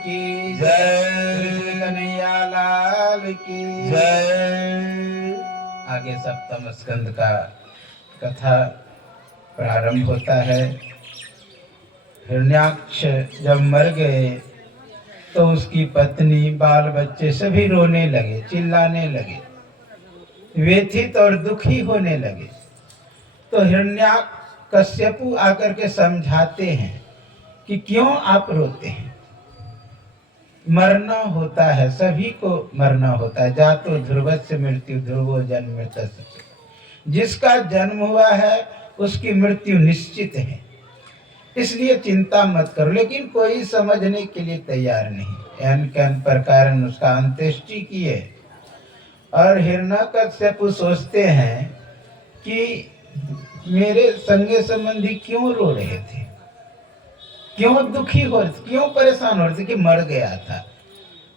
की जय, कन्हैया लाल की जय। आगे सप्तम स्कंद का कथा प्रारंभ होता है। हिरण्याक्ष जब मर गए तो उसकी पत्नी, बाल बच्चे सभी रोने लगे, चिल्लाने लगे, व्यथित और दुखी होने लगे। तो हिरण्याकश्यपु आकर के समझाते हैं कि क्यों आप रोते हैं। मरना होता है, सभी को मरना होता है। जातो ध्रुवस्य मृत्यु ध्रुवो जन्मतस्य। जिसका जन्म हुआ है उसकी मृत्यु निश्चित है, इसलिए चिंता मत करो। लेकिन कोई समझने के लिए तैयार नहीं। एन कैन प्रकार उसका अंत्येष्टि किए। और हिरण्याकश्यपु सोचते हैं कि मेरे संगे संबंधी क्यों रो रहे थे, क्यों दुखी हो रहे थे, क्यों परेशान हो रहे थे कि मर गया था।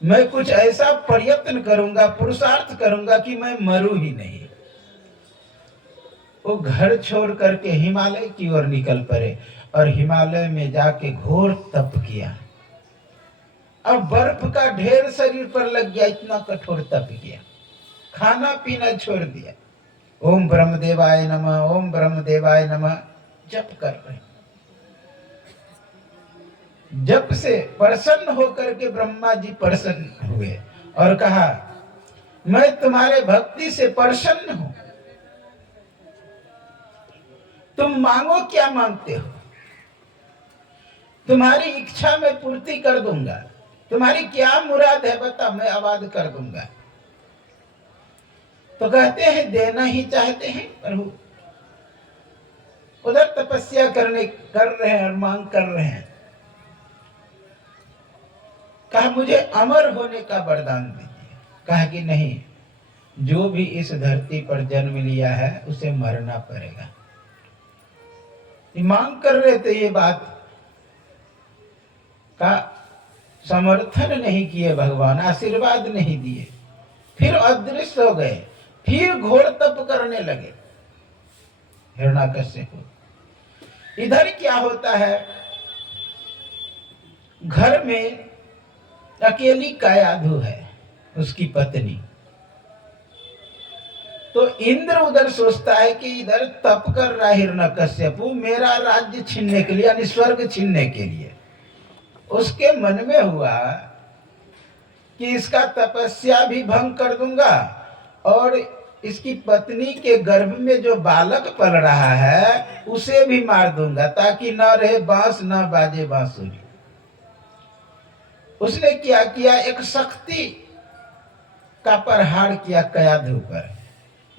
मैं कुछ ऐसा प्रयत्न करूंगा, पुरुषार्थ करूंगा कि मैं मरूं ही नहीं। वो घर छोड़ करके हिमालय की ओर निकल पड़े और हिमालय में जाके घोर तप किया। अब बर्फ का ढेर शरीर पर लग गया, इतना कठोर तप किया, खाना पीना छोड़ दिया। ओम ब्रह्मदेवाय नमः, ओम ब्रह्मदेवाय नमः जप कर रहे। जप से प्रसन्न होकर के ब्रह्मा जी प्रसन्न हुए और कहा, मैं तुम्हारे भक्ति से प्रसन्न हूं, तुम मांगो क्या मांगते हो, तुम्हारी इच्छा मैं पूर्ति कर दूंगा। तुम्हारी क्या मुराद है बता, मैं आबाद कर दूंगा। तो कहते हैं देना ही चाहते हैं प्रभु। उधर तपस्या कर रहे हैं और मांग कर रहे हैं। कहा मुझे अमर होने का वरदान दीजिए। कहा कि नहीं, जो भी इस धरती पर जन्म लिया है उसे मरना पड़ेगा। मांग कर रहे थे, ये बात का समर्थन नहीं किए भगवान, आशीर्वाद नहीं दिए। फिर अदृश्य हो गए, फिर घोर तप करने लगे हिरण्याकश्यप। इधर क्या होता है, घर में अकेली कायाधु है, उसकी पत्नी। तो इंद्र उधर सोचता है कि इधर तप कर रहा है हिरण्याकश्यपु मेरा राज्य छीनने के लिए, यानी स्वर्ग छीनने के लिए। उसके मन में हुआ कि इसका तपस्या भी भंग कर दूंगा और इसकी पत्नी के गर्भ में जो बालक पल रहा है उसे भी मार दूंगा, ताकि न रहे बांस न बाजे बांसुरी। उसने क्या किया, एक शक्ति का प्रहार किया कयाधु पर,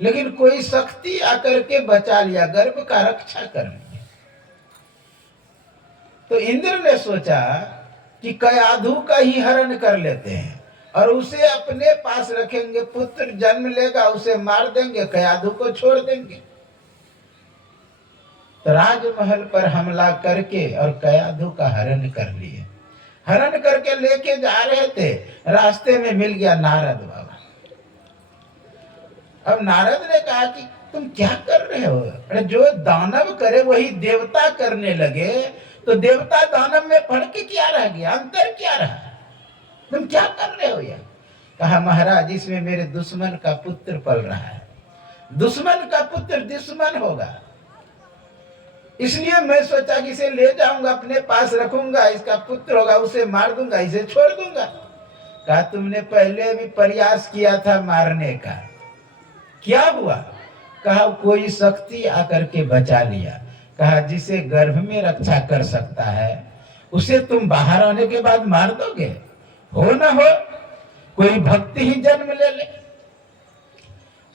लेकिन कोई शक्ति आकर के बचा लिया, गर्भ का रक्षा कर लिया। तो इंद्र ने सोचा कि कयाधु का ही हरण कर लेते हैं और उसे अपने पास रखेंगे। पुत्र जन्म लेगा, उसे मार देंगे, कयाधु को छोड़ देंगे। तो राजमहल पर हमला करके और कयाधु का हरण कर लिए। हरण करके लेके जा रहे थे, रास्ते में मिल गया नारद बाबा। अब नारद ने कहा कि तुम क्या कर रहे हो? अरे जो दानव करे वही देवता करने लगे, तो देवता दानव में फर्क क्या रह गया, अंतर क्या रहा, तुम क्या कर रहे हो यार? कहा महाराज इसमें मेरे दुश्मन का पुत्र पल रहा है, दुश्मन का पुत्र दुश्मन होगा, इसलिए मैं सोचा कि इसे ले जाऊंगा, अपने पास रखूंगा, इसका पुत्र होगा, उसे मार दूंगा, इसे छोड़ दूंगा। कहा तुमने पहले भी प्रयास किया था मारने का, क्या हुआ? कहा कोई शक्ति आकर के बचा लिया। कहा जिसे गर्भ में रक्षा कर सकता है उसे तुम बाहर आने के बाद मार दोगे? हो ना हो, कोई भक्ति ही जन्म ले ले।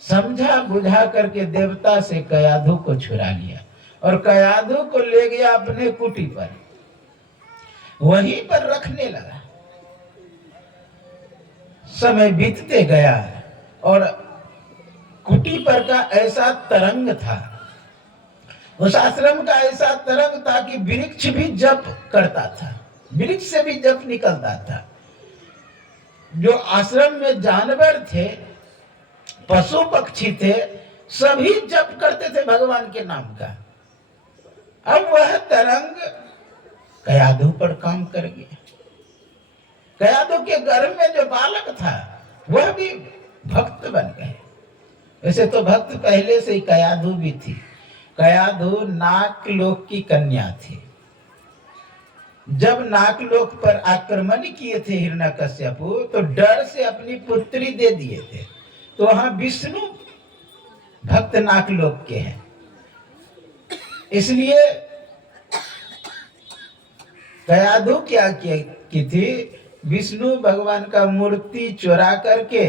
समझा बुझा करके देवता से कयाधु को छुड़ा लिया और कयाधु को ले गया अपने कुटी पर, वहीं पर रखने लगा। समय बीतते गया और कुटी पर का ऐसा तरंग था, उस आश्रम का ऐसा तरंग था कि वृक्ष भी जप करता था, वृक्ष से भी जप निकलता था। जो आश्रम में जानवर थे, पशु पक्षी थे, सभी जप करते थे भगवान के नाम का। अब वह तरंग कयाधु पर काम कर गया। कयाधु के गर्भ में जो बालक था वह भी भक्त बन गए। वैसे तो भक्त पहले से ही कयाधु भी थी। कयाधु नागलोक की कन्या थी। जब नागलोक पर आक्रमण किए थे हिरण्यकश्यपु तो डर से अपनी पुत्री दे दिए थे। तो वहां विष्णु भक्त नागलोक के हैं, इसलिए कयाधु क्या की थी, विष्णु भगवान का मूर्ति चुरा करके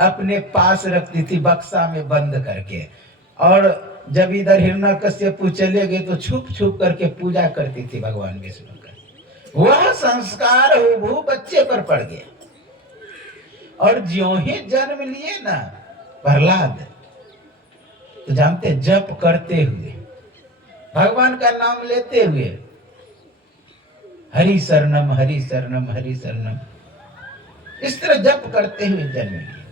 अपने पास रखती थी, बक्सा में बंद करके। और जब इधर हिरण्यकश्यपु चले गए तो छुप छुप करके पूजा करती थी भगवान विष्णु का। वह संस्कार हूबहू बच्चे पर पड़ गया। और ज्यों ही जन्म लिए ना प्रहलाद, तो जानते जप करते हुए, भगवान का नाम लेते हुए, हरि शरणम हरि शरणम हरि शरणम, इस तरह जप करते हुए जन्म लिए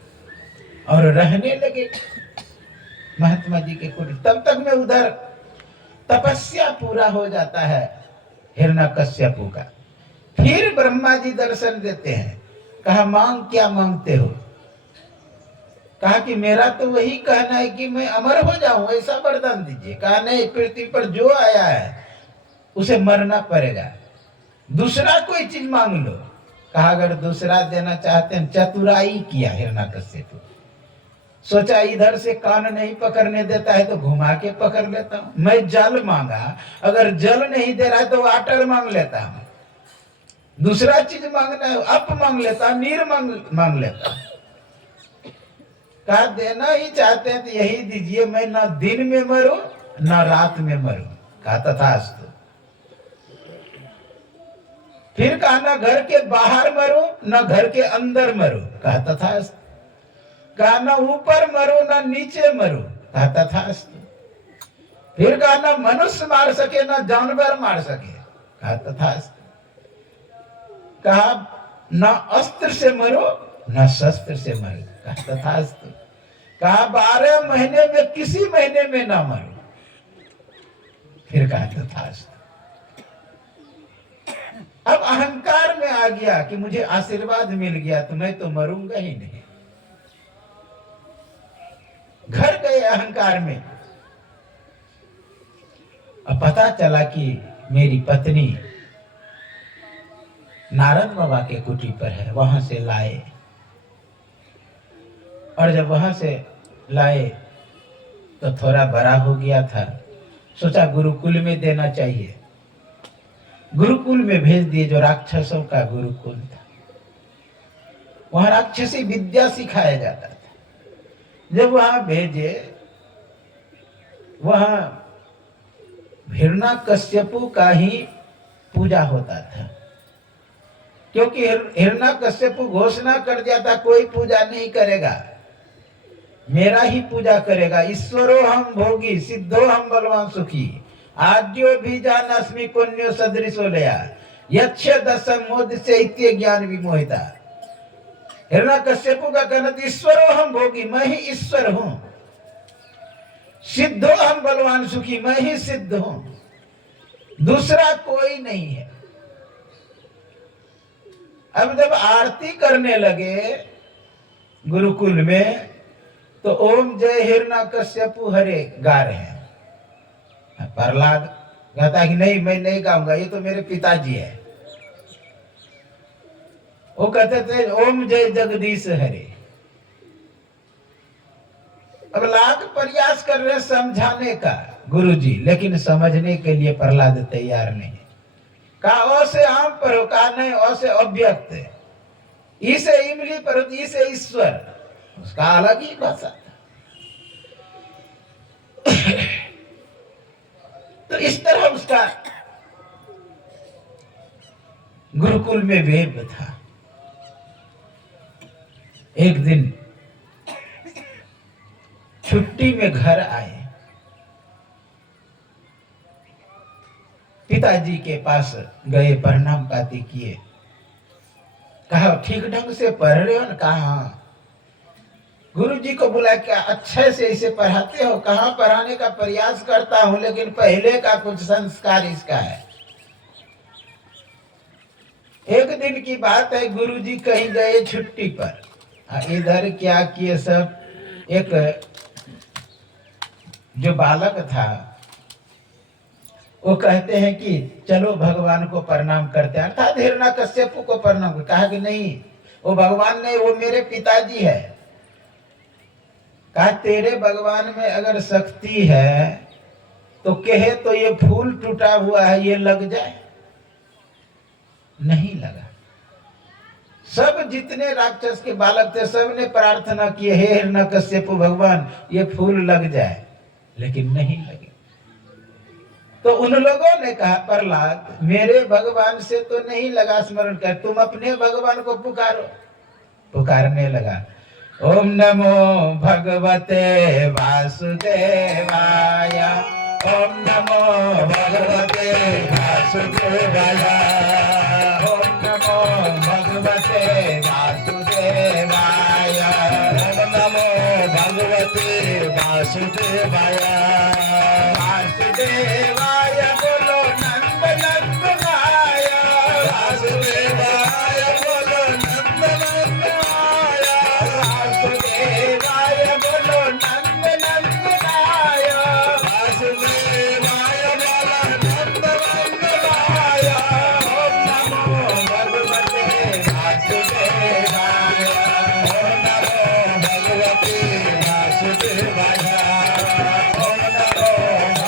और रहने लगे महात्मा जी के कुटी। तब तक में उधर तपस्या पूरा हो जाता है हिरण्यकश्यपु का। फिर ब्रह्मा जी दर्शन देते हैं। कहा मांग क्या मांगते हो? कहा कि मेरा तो वही कहना है कि मैं अमर हो जाऊं, ऐसा वरदान दीजिए। कहा नहीं, पृथ्वी पर जो आया है उसे मरना पड़ेगा, दूसरा कोई चीज मांग लो। कहा अगर दूसरा देना चाहते हैं, चतुराई किया हिरण्यकश्यपु। सोचा इधर से कान नहीं पकड़ने देता है तो घुमा के पकड़ लेता हूं। मैं जल मांगा, अगर जल नहीं दे रहा है तो वाटर मांग लेता हूं। दूसरा चीज मांगना है, अप मांग लेता, नीर मांग लेता। कहा देना ही चाहते हैं तो यही दीजिए, मैं ना दिन में मरूं ना रात में मरूं। कहा तथास्तु। फिर कहा ना घर के बाहर मरूं ना घर के अंदर मरूं। कहा तथास्तु। कहा ना ऊपर मरूं ना नीचे मरूं। कहा तथास्तु। फिर कहा ना मनुष्य मार सके ना जानवर मार सके। कहा तथास्तु। कहा ना अस्त्र से मरो ना शस्त्र से मरो। कहा तथास्तु। कहा 12 महीने में किसी महीने में ना मरो। फिर कहा तथास्तु। अब अहंकार में आ गया कि मुझे आशीर्वाद मिल गया तो मैं तो मरूंगा ही नहीं। घर गए अहंकार में। अब पता चला कि मेरी पत्नी नारद बाबा के कुटी पर है, वहां से लाए। और जब वहां से लाए तो थोड़ा बड़ा हो गया था, सोचा गुरुकुल में देना चाहिए। गुरुकुल में भेज दिए, जो राक्षसों का गुरुकुल था। वहां राक्षसी विद्या सिखाया जाता था। जब वहां भेजे, वहां हिरण्यकश्यपु का ही पूजा होता था, क्योंकि हिरण्यकश्यपु घोषणा कर दिया था कोई पूजा नहीं करेगा, मेरा ही पूजा करेगा। ईश्वरो हम भोगी सिद्धो हम बलवान सुखी, आद्यो भी जानस्मि पुण्यो सदृशो लया, यक्ष दशम मोद से इत्य ज्ञान विमोहिता। हिरण्यकश्यपु का कहना ईश्वरो हम भोगी, मैं ही ईश्वर हूं। सिद्धो हम बलवान सुखी, मैं ही सिद्ध हूं। दूसरा कोई नहीं है। अब जब आरती करने लगे गुरुकुल में, तो ओम जय हिरण्यकश्यपु हरे गा रहे हैं। प्रहलाद कहता कि नहीं, मैं नहीं गाऊंगा, ये तो मेरे पिताजी है। वो कहते थे ओम जय जगदीश हरे। अब लाख प्रयास कर रहे समझाने का गुरुजी, लेकिन समझने के लिए प्रहलाद तैयार नहीं। कहा ओ से आम पर हो, कहा नहीं, ओ से अव्यक्त है, ई से इमली पर, ई से ईश्वर, उसका अलग ही भाषा था। तो इस तरह उसका गुरुकुल में वेद था। एक दिन छुट्टी में घर आए, पिताजी के पास गए, प्रणाम पाती किए। कहा ठीक ढंग से पढ़ रहे हो ना? कहा गुरु जी को बुला के अच्छे से इसे पढ़ाते हो? कहाँ पढ़ाने का प्रयास करता हूं, लेकिन पहले का कुछ संस्कार इसका है। एक दिन की बात है, गुरु जी कहीं गए छुट्टी पर, इधर क्या किए, सब एक जो बालक था वो कहते हैं कि चलो भगवान को प्रणाम करते हैं, अर्थात हिरण्यकश्यपु को प्रणाम। कहा कि नहीं, वो भगवान नहीं, वो मेरे पिताजी है। कहा तेरे भगवान में अगर शक्ति है तो कहे तो ये फूल टूटा हुआ है, ये लग जाए। नहीं लगा। सब जितने राक्षस के बालक थे, सब ने प्रार्थना की, हे हिरण्यकश्यपु भगवान ये फूल लग जाए, लेकिन नहीं लगे। तो उन लोगों ने कहा प्रहलाद मेरे भगवान से तो नहीं लगा, स्मरण कर, तुम अपने भगवान को पुकारो। पुकारने लगा, ओम नमो भगवते वासुदेवाय, ओम नमो भगवते वासुदेवाय, ओम नमो भगवते वासुदेवाय, ओम नमो भगवते वासुदेवाय। वासुदेवाय बोलो नंद नंदनाय, वासुदेवाय बोलो नंद नंदनाय, वासुदेवाय बोलो नंद नंदनाय, वासुदेवाय बोलो नंद नंदनाय। ओम नमो भगवते वासुदेवाय, ओम नमो भगवते वासुदेवाय, ओम नमो भगवते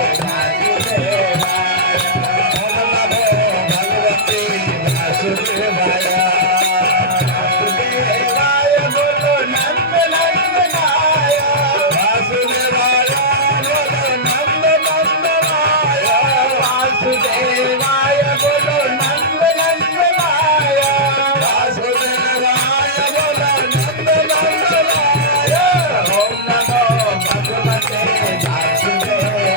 वासुदेवाय, ओम नमो भगवते वासुदेवाय। वासुदेवाय बोलो नंद नंदनाय, वासुदेवाय बोलो नंद नंदनाय, वासुदेवाय बोलो नंद नंदनाय, वासुदेवाय बोलो नंद नंदनाय। ओम नमो भगवते वासुदेवाय,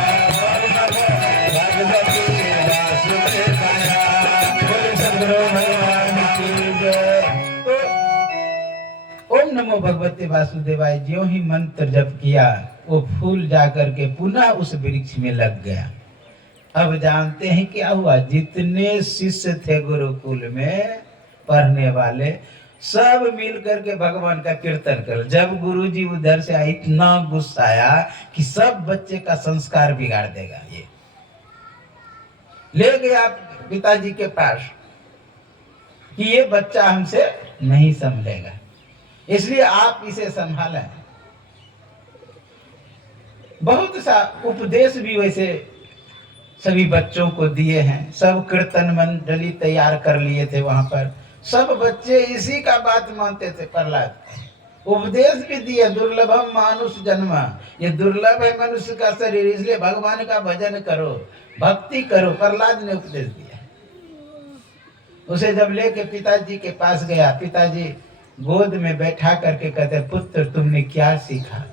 ओम नमो भगवते वासुदेवाय। बोलो सद्गुरु भगवान की जय। तो ओम नमो भगवते वासुदेवाय ज्यों ही मंत्र जप किया, वो फूल जाकर के पुनः उस वृक्ष में लग गया। अब जानते हैं क्या हुआ? जितने शिष्य थे गुरुकुल में पढ़ने वाले, सब मिल करके भगवान का कीर्तन कर। जब गुरुजी उधर से आए, इतना गुस्सा आया कि सब बच्चे का संस्कार बिगाड़ देगा। ये ले गया पिताजी के पास कि ये बच्चा हमसे नहीं समझेगा, इसलिए आप इसे संभालें। बहुत सा उपदेश भी वैसे सभी बच्चों को दिए हैं। सब कीर्तन मंडली तैयार कर लिए थे वहां पर, सब बच्चे इसी का बात मानते थे। प्रहलाद उपदेश भी दिए, दुर्लभम मानुष जन्म, ये दुर्लभ है मनुष्य का शरीर, इसलिए भगवान का भजन करो, भक्ति करो। प्रहलाद ने उपदेश दिया। उसे जब लेके पिताजी के पास गया, पिताजी गोद में बैठा करके कहते, पुत्र तुमने क्या सीखा?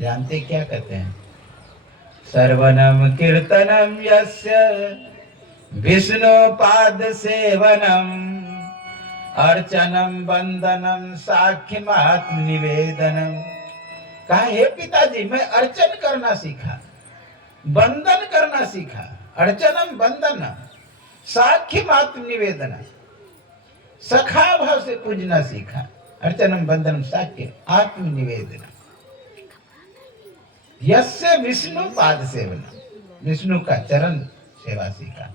जानते क्या कहते हैं? सर्वनम कीर्तनम यस्य विष्णु पाद सेवनम, अर्चनम वंदनम साख्यम आत्म निवेदनम। कहा हे पिताजी मैं अर्चन करना सीखा, बंदन करना सीखा, अर्चनम बंदन, साख्य मात्र निवेदन, सखा भाव से पूजना सीखा। अर्चनम बंदनम साख्य आत्म निवेदन, यस्य विष्णु पाद सेवन, विष्णु का चरण सेवा सीखा।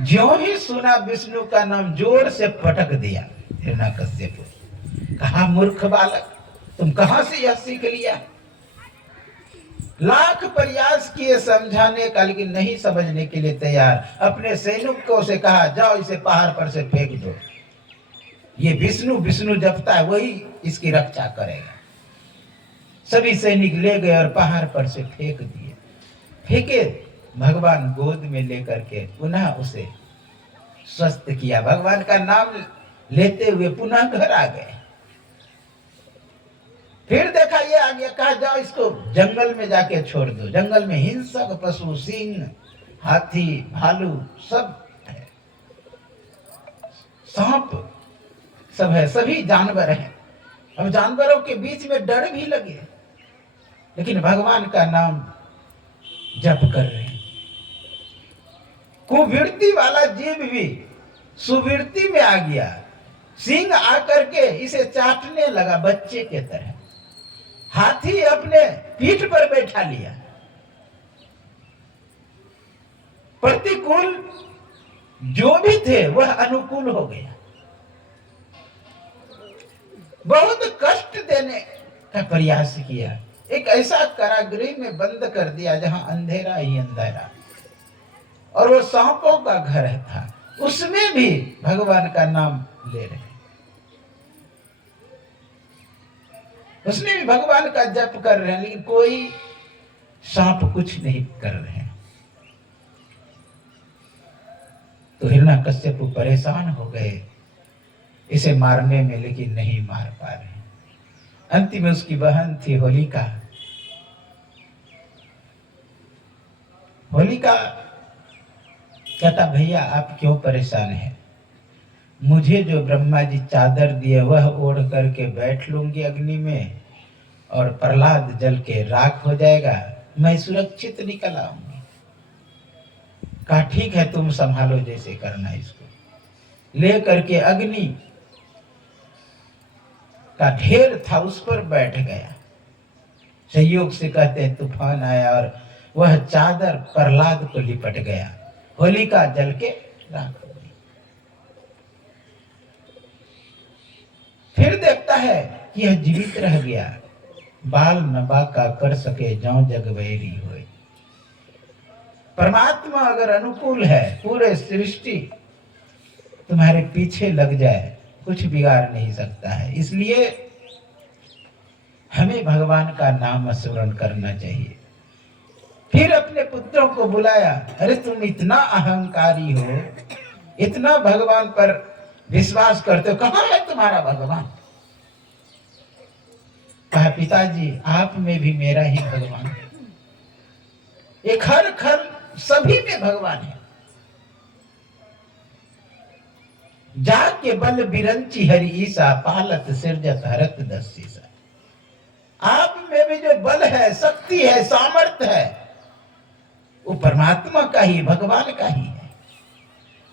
ज्यों ही सुना विष्णु का नाम जोर से पटक दिया हिरण्यकश्यप। कहा मूर्ख बालक, तुम कहां से यह सीख लिया? लाख प्रयास किए समझाने का, लेकिन नहीं समझने के लिए तैयार। अपने सैनिकों से कहा जाओ इसे पहाड़ पर से फेंक दो, ये विष्णु विष्णु जपता है, वही इसकी रक्षा करेगा। सभी सैनिक ले गए और पहाड़ पर से फेंक दिए। फेंके, भगवान गोद में लेकर के पुनः उसे स्वस्थ किया। भगवान का नाम लेते हुए पुनः घर आ गए। फिर देखा ये आ गया, कहा जाओ इसको जंगल में जाके छोड़ दो। जंगल में हिंसक पशु, सिंह, हाथी, भालू सब है, सांप सब है, सभी जानवर हैं। अब जानवरों के बीच में डर भी लगे, लेकिन भगवान का नाम जप कर रहे हैं। कुवृत्ति वाला जीव भी सुवृत्ति में आ गया। सिंह आकर के इसे चाटने लगा बच्चे के तरह। हाथी अपने पीठ पर बैठा लिया। प्रतिकूल जो भी थे वह अनुकूल हो गया। बहुत कष्ट देने का प्रयास किया। एक ऐसा कारागृह में बंद कर दिया जहां अंधेरा ही अंधेरा, और वो सांपों का घर था। उसमें भी भगवान का नाम ले रहे, उसमें भी भगवान का जप कर रहे हैं, लेकिन कोई सांप कुछ नहीं कर रहे हैं। तो हिरण्यकश्यप परेशान हो गए इसे मारने में, लेकिन नहीं मार पा रहे। अंतिम में उसकी बहन थी होलिका। होलिका कहता भैया आप क्यों परेशान हैं? मुझे जो ब्रह्मा जी चादर दिए वह ओढ़ करके बैठ लूंगी अग्नि में, और प्रहलाद जल के राख हो जाएगा, मैं सुरक्षित निकल आऊंगी। कहा ठीक है तुम संभालो, जैसे करना। इसको ले करके अग्नि का ढेर था उस पर बैठ गया। संयोग से कहते हैं तूफान आया और वह चादर प्रहलाद को लिपट गया। होलिका जल के राख हो गई। फिर देखता है कि यह जीवित रह गया। बाल न बाका कर सके जौ जग वैरी होए। परमात्मा अगर अनुकूल है, पूरे सृष्टि तुम्हारे पीछे लग जाए, कुछ बिगाड़ नहीं सकता है। इसलिए हमें भगवान का नाम स्मरण करना चाहिए। फिर अपने पुत्रों को बुलाया, अरे तुम इतना अहंकारी हो, इतना भगवान पर विश्वास करते हो, कहां है तुम्हारा भगवान? कहा पिताजी आप में भी मेरा ही भगवान है। एक हर खर सभी में भगवान है। जाके बल बिरंची हरि ईसा, पालत सिरजत हरत दसीसा। आप में भी जो बल है, शक्ति है, सामर्थ्य है, वो परमात्मा का ही, भगवान का ही है।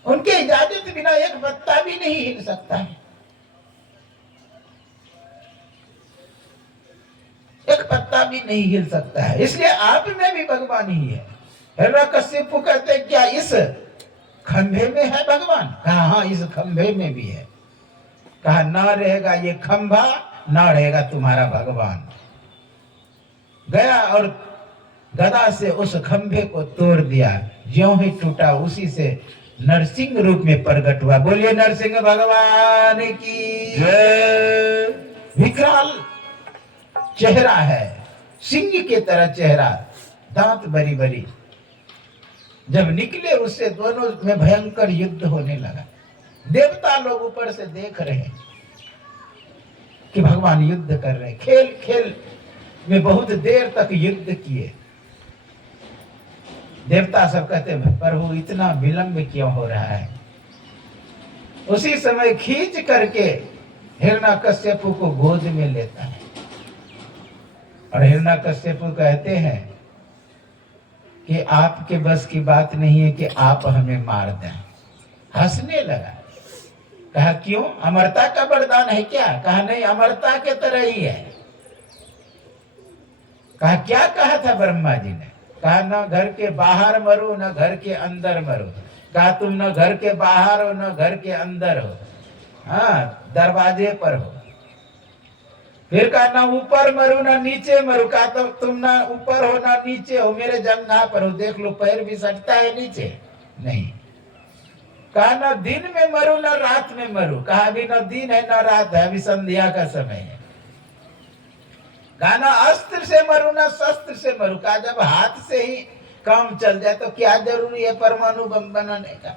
उनके इजाजत बिना एक पत्ता भी नहीं हिल सकता है। एक पत्ता भी नहीं हिल सकता है। इसलिए आप में भी भगवान ही है। हिरण्यकश्यप कहते हैं क्या इस खंभे में है भगवान? कहा हाँ इस खंभे में भी है। कहा ना रहेगा ये खंभा, ना रहेगा तुम्हारा भगवान। गया और गदा से उस खंभे को तोड़ दिया। ज्यों ही टूटा उसी से नरसिंह रूप में प्रकट हुआ। बोलिए नरसिंह भगवान की जय। विकराल चेहरा है, सिंह के तरह चेहरा, दांत बड़ी बड़ी। जब निकले उससे दोनों में भयंकर युद्ध होने लगा। देवता लोग ऊपर से देख रहे हैं कि भगवान युद्ध कर रहे हैं। खेल खेल में बहुत देर तक युद्ध किए। देवता सब कहते हैं प्रभु इतना विलंब क्यों हो रहा है? उसी समय खींच करके हिरण्यकश्यप को गोद में लेता है और हिरण्यकश्यप कहते हैं कि आपके बस की बात नहीं है कि आप हमें मार दें। हंसने लगा। कहा क्यों, अमरता का वरदान है क्या? कहा नहीं, अमरता के तरह ही है। कहा क्या कहा था ब्रह्मा जी ने? कहा न घर के बाहर मरो न घर के अंदर मरो। कहा तुम न घर के बाहर हो न घर के अंदर हो, हाँ दरवाजे पर हो। फिर कहा ना ऊपर मरू ना नीचे मरू। कहा तो तुम ना ऊपर हो ना नीचे हो, मेरे जंघा पर हो, देख लो पैर भी सटता है नीचे नहीं। कहा ना दिन में मरू ना रात में मरू। कहा अभी ना दिन है ना रात है, अभी संध्या का समय है। कहा ना अस्त्र से मरू ना शस्त्र से मरू। कहा जब हाथ से ही काम चल जाए तो क्या जरूरी है परमाणु बम बनाने का।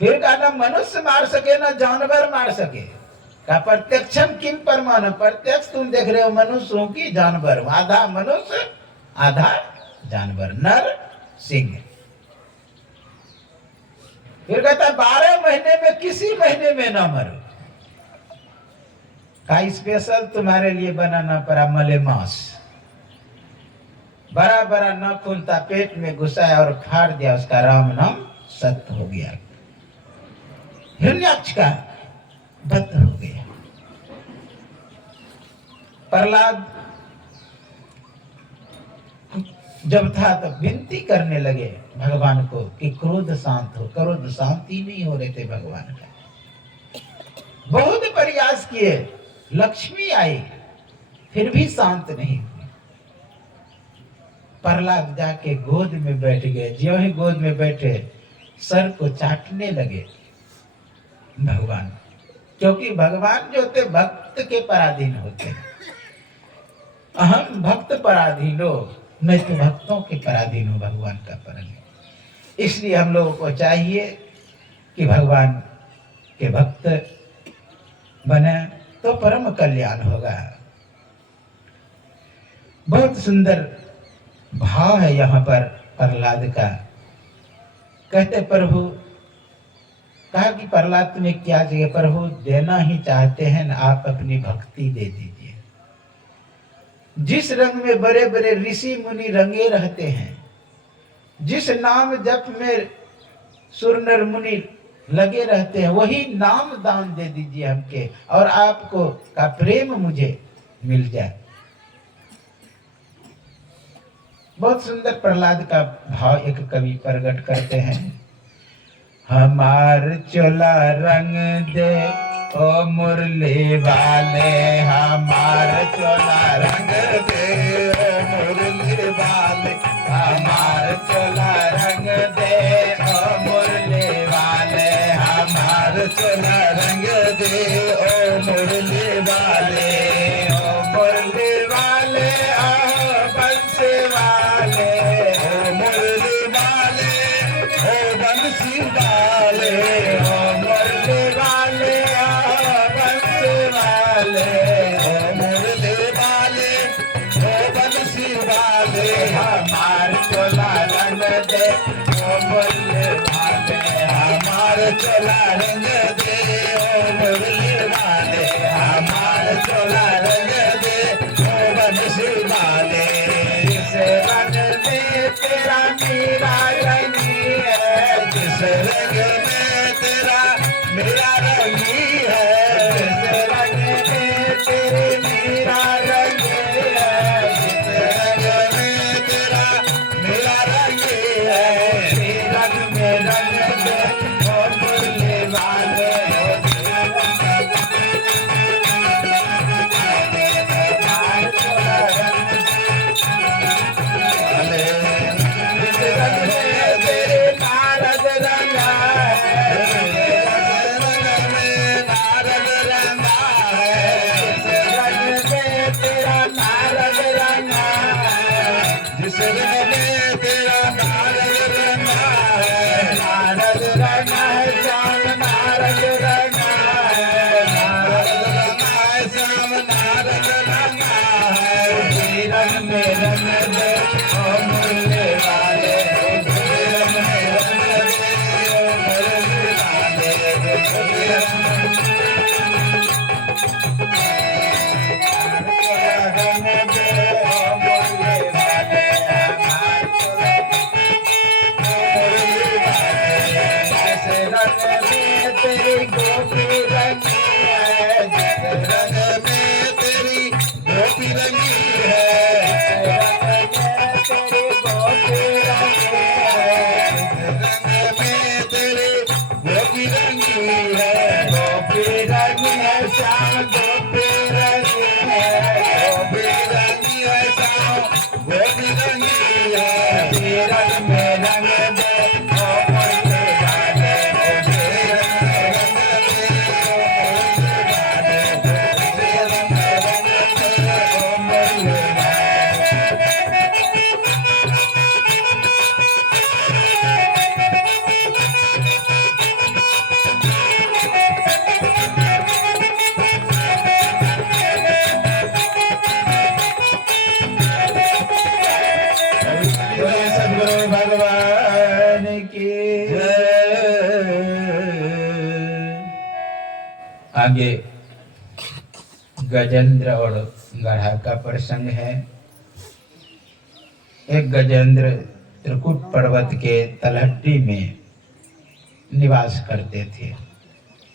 फिर कहा ना मनुष्य मार सके ना जानवर मार सके। कहा प्रत्यक्षम किम परमाणु, प्रत्यक्ष तुम देख रहे हो मनुष्य हो कि जानवर हो, आधा मनुष्य आधा जानवर, नर सिंह। फिर कहता 12 महीने में किसी महीने में ना मरो। का स्पेशल तुम्हारे लिए बनाना पड़ा मलेमास, बड़ा बड़ा नाखून था, पेट में घुसाया और फाड़ दिया, उसका राम नाम सत्य हो गया। हिरण्याक्ष का वध हो गया। प्रहलाद जब था तो विनती करने लगे भगवान को कि क्रोध शांत हो। क्रोध शांति नहीं हो रहे थे भगवान का। बहुत प्रयास किए, लक्ष्मी आई फिर भी शांत नहीं हुई। प्रहलाद जाके गोद में बैठ गए। ज्यों ही गोद में बैठे सर को चाटने लगे भगवान, क्योंकि भगवान जो होते भक्त के पराधीन होते हैं। अहम भक्त पराधीन हो, नहीं तो भक्तों के पराधीन हो भगवान का परम। इसलिए हम लोगों को चाहिए कि भगवान के भक्त बने तो परम कल्याण होगा। बहुत सुंदर भाव है यहाँ पर प्रहलाद का। कहते प्रभु, कहा कि प्रहलाद तुम्हें क्या चाहिए? प्रभु देना ही चाहते हैं ना, आप अपनी भक्ति दे दीजिए। जिस रंग में बड़े बड़े ऋषि मुनि रंगे रहते हैं, जिस नाम जप में सुर नर मुनि लगे रहते हैं, वही नाम दान दे दीजिए हमके, और आपको का प्रेम मुझे मिल जाए। बहुत सुंदर प्रहलाद का भाव एक कवि प्रकट करते हैं। हमार चोला रंग दे ओ मुरली वाले, हमार चोला रंग दे ओ मुरली वाले, हमार चोला रंग दे ओ मुरली वाले, हमार चोला रंग दे ओ मुरली वाले, ओ मुरली वाले ओ बंसी वाले, ओ मुरली वाले ओ बंसी वाले, ओ मुरली वाले ओ बंसी वाले, ओ मुरली वाले ओ बंसी वाले, हमार चोला रंग दे ओ मुरली वाले, हमार चोला रंग दे ओ मुरली वाले, हमार चोला रंग दे ओ बंसी वाले। जिस रंग में तेरा मीरा रंगी है, जिस रंग में तेरा मीरा रंगी है, जिस रंग में तेरी मीरा रंगी है, जिस रंग में तेरा मीरा रंगी है, इसी रंग में रंग दे ओ मुरली वाले, आगे गजेंद्र और गधा का प्रसंग है। एक गजेंद्र त्रिकुट पर्वत के तलहटी में निवास करते थे।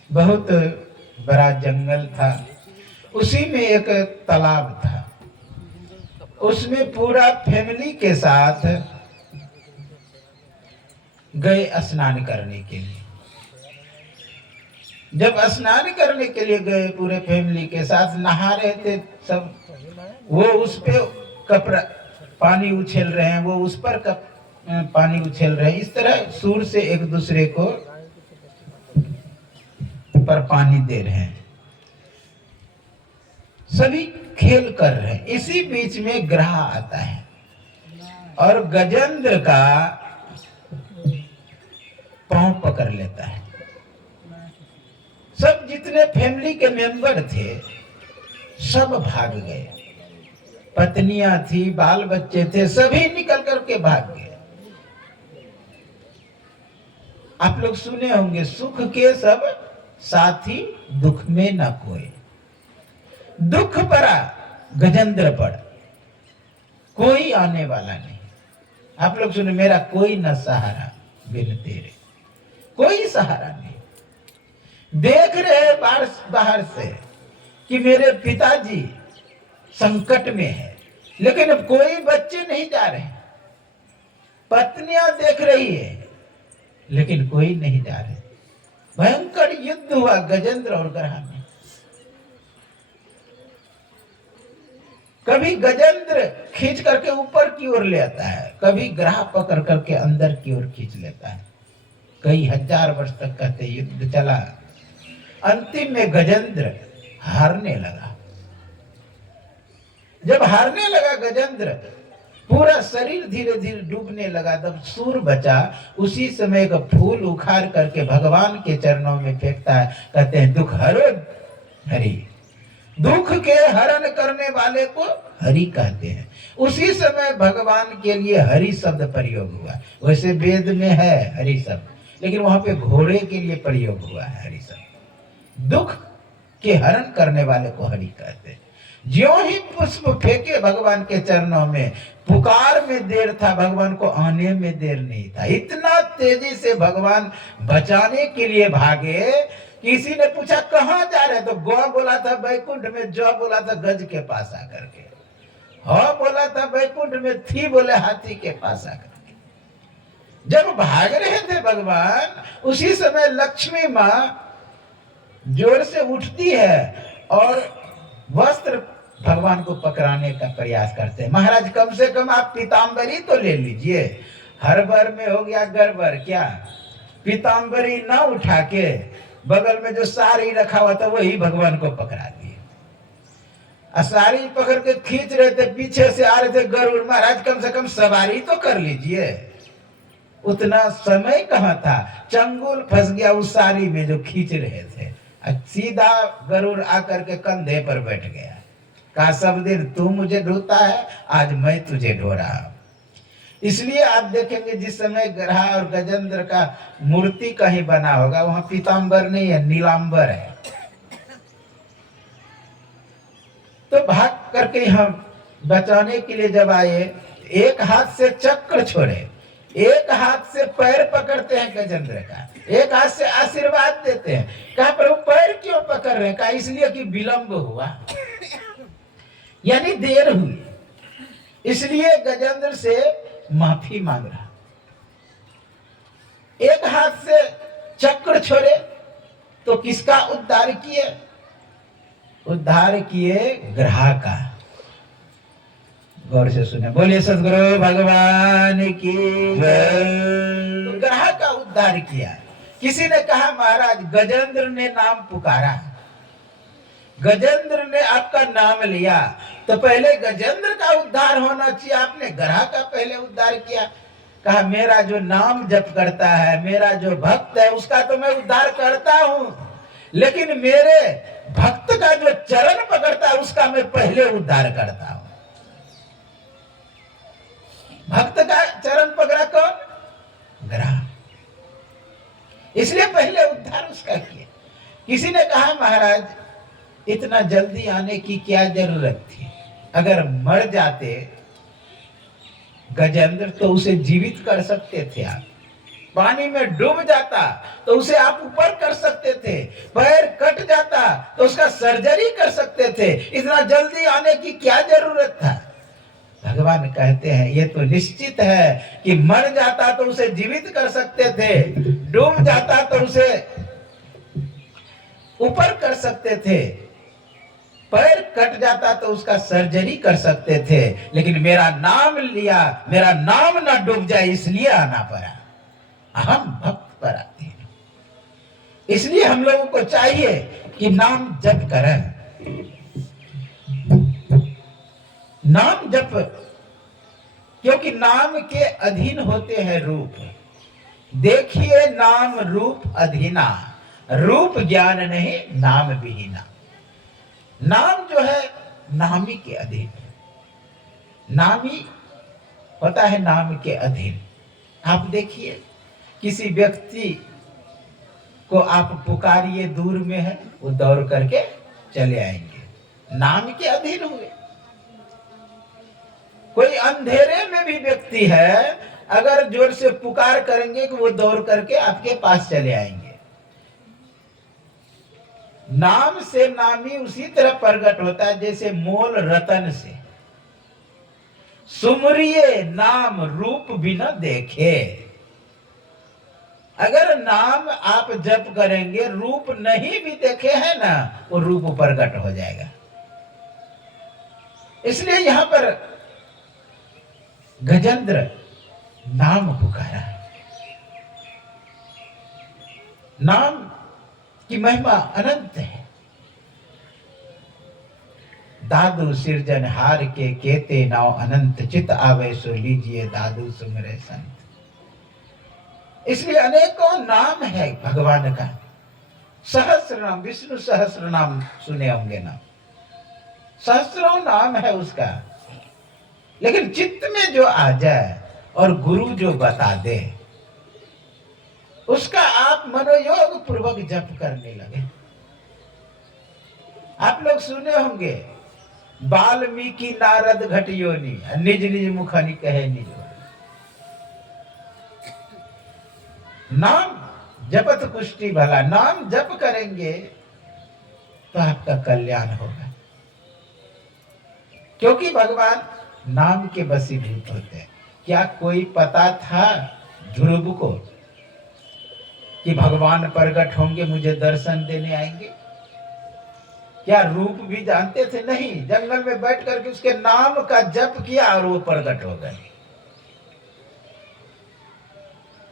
बहुत बड़ा जंगल था, उसी में एक तालाब था। उसमें पूरा फैमिली के साथ गए स्नान करने के लिए। जब स्नान करने के लिए गए पूरे फैमिली के साथ, नहा रहे थे सब, वो उस पे कपड़ा पानी उछल रहे हैं, वो उस पर पानी उछल रहे हैं। इस तरह सूर से एक दूसरे को पर पानी दे रहे हैं, सभी खेल कर रहे हैं। इसी बीच में ग्रह आता है और गजेंद्र का पांव पकड़ लेता है। सब जितने फैमिली के मेंबर थे सब भाग गए, पत्नियां थी, बाल बच्चे थे, सभी निकल करके भाग गए। आप लोग सुने होंगे, सुख के सब साथी दुख में न कोई। दुख पड़ा गजेंद्र पर, कोई आने वाला नहीं। आप लोग सुने, मेरा कोई न सहारा बिन तेरे, कोई सहारा नहीं। देख रहे बाहर से कि मेरे पिताजी संकट में है, लेकिन अब कोई बच्चे नहीं जा रहे। पत्नियां देख रही है लेकिन कोई नहीं जा रहे। भयंकर युद्ध हुआ गजेंद्र और ग्रह में। कभी गजेंद्र खींच करके ऊपर की ओर ले आता है, कभी ग्रह पकड़ करके अंदर की ओर खींच लेता है। कई हजार वर्ष तक कहते युद्ध चला। अंतिम में गजेंद्र हारने लगा। जब हारने लगा गजेंद्र, पूरा शरीर धीरे धीरे डूबने लगा, तब सूर बचा। उसी समय एक फूल उखाड़ करके भगवान के चरणों में फेंकता है। कहते हैं दुख हरो हरि, दुख के हरण करने वाले को हरि कहते हैं। उसी समय भगवान के लिए हरि शब्द प्रयोग हुआ। वैसे वेद में है हरि शब्द, लेकिन वहां पे घोड़े के लिए प्रयोग हुआ है हरि शब्द। दुख के हरण करने वाले को हरि कहते हैं। ज्यों ही पुष्प फेंके भगवान के चरणों में, पुकार में देर था, भगवान को आने में देर नहीं था। इतना तेजी से भगवान बचाने के लिए भागे। किसी ने पूछा कहां जा रहे, तो गौ बोला था बैकुंठ में, जौ बोला था गज के पास आकर के, ह बोला था बैकुंठ में, थी बोले हाथी के पास आकर के। जब भाग रहे थे भगवान, उसी समय लक्ष्मी माँ जोर से उठती है और वस्त्र भगवान को पकड़ाने का प्रयास करते हैं। महाराज कम से कम आप पीताम्बरी तो ले लीजिए। हर बार में हो गया गड़बड़ क्या? पीताम्बरी ना उठा के बगल में जो साड़ी रखा हुआ था वही भगवान को पकड़ा दिए। साड़ी पकड़ के खींच रहे थे, पीछे से आ रहे थे गरुड़। महाराज कम से कम सवारी तो कर लीजिए। उतना समय कहाँ था, चंगुल फंस गया उस साड़ी में जो खींच रहे थे। सीधा गरुड़ आकर के कंधे पर बैठ गया। कहा सब दिन तू मुझे ढोता है, आज मैं तुझे ढो रहा हूं। इसलिए आप देखेंगे जिस समय ग्रह और गजेंद्र का मूर्ति कहीं बना होगा, वहां पीताम्बर नहीं है, नीलांबर है। तो भाग करके हम बचाने के लिए जब आए, एक हाथ से चक्र छोड़े, एक हाथ से पैर पकड़ते हैं गजेंद्र का, एक हाथ से आशीर्वाद देते हैं। कहा प्रभु पैर क्यों पकड़ रहे हैं? कहा इसलिए कि विलंब हुआ, यानी देर हुई, इसलिए गजेंद्र से माफी मांग रहा। एक हाथ से चक्र छोड़े तो किसका उद्धार किए? उद्धार किए ग्रह का। गौर से सुने, बोलिए सद्गुरु भगवान की जय। तो ग्रह का उद्धार किया। किसी ने कहा महाराज गजेंद्र ने नाम पुकारा, गजेंद्र ने आपका नाम लिया, तो पहले गजेंद्र का उद्धार होना चाहिए, आपने ग्रह का पहले उद्धार किया। कहा मेरा जो नाम जप करता है, मेरा जो भक्त है, उसका तो मैं उद्धार करता हूं, लेकिन मेरे भक्त का जो चरण पकड़ता है उसका मैं पहले उद्धार करता हूं। भक्त का चरण पकड़ा कौन? ग्रह, इसलिए पहले उद्धार उसका किया। किसी ने कहा महाराज इतना जल्दी आने की क्या जरूरत थी, अगर मर जाते गजेंद्र तो उसे जीवित कर सकते थे आप, पानी में डूब जाता तो उसे आप ऊपर कर सकते थे, पैर कट जाता तो उसका सर्जरी कर सकते थे, इतना जल्दी आने की क्या जरूरत था। भगवान कहते हैं ये तो निश्चित है कि मर जाता तो उसे जीवित कर सकते थे, डूब जाता तो उसे ऊपर कर सकते थे, पैर कट जाता तो उसका सर्जरी कर सकते थे, लेकिन मेरा नाम लिया, मेरा नाम ना डूब जाए इसलिए आना पड़ा। हम भक्त पर आते हैं, इसलिए हम लोगों को चाहिए कि नाम जप करें, नाम जप, क्योंकि नाम के अधीन होते हैं रूप। देखिए नाम रूप अधीना, रूप ज्ञान नहीं नाम विहीना। नाम जो है नामी के अधीन, नामी होता है नाम के अधीन। आप देखिए किसी व्यक्ति को आप पुकारिए, दूर में है, वो दौड़ करके चले आएंगे, नाम के अधीन हुए। कोई अंधेरे में भी व्यक्ति है, अगर जोर से पुकार करेंगे कि वो दौड़ करके आपके पास चले आएंगे। नाम से नामी उसी तरह प्रकट होता है जैसे मोल रतन से। सुमरिए नाम रूप बिना देखे। अगर नाम आप जप करेंगे, रूप नहीं भी देखे हैं ना, वो रूप प्रकट हो जाएगा। इसलिए यहां पर गजेंद्र नाम पुकारा। नाम की महिमा अनंत है। दादू सिरजनहार के केते नाव अनंत, चित आवे सो लीजिए दादू सुमरे संत। इसलिए अनेकों नाम है भगवान का। सहस्र नाम, विष्णु सहस्र नाम सुने होंगे ना, सहस्रों नाम है उसका। लेकिन चित्त में जो आ जाए और गुरु जो बता दे, उसका आप मनोयोग पूर्वक जप करने लगे। आप लोग सुने होंगे वाल्मीकि नारद घटियोनी, निज निज मुखनि कहे निज। नाम जपत पुष्टि भला, नाम जप करेंगे तो आपका कल्याण होगा, क्योंकि भगवान नाम के वशीभूत होते हैं। क्या कोई पता था ध्रुव को कि भगवान प्रकट होंगे, मुझे दर्शन देने आएंगे? क्या रूप भी जानते थे? नहीं। जंगल में बैठ करके उसके नाम का जप किया और वो प्रकट हो गए।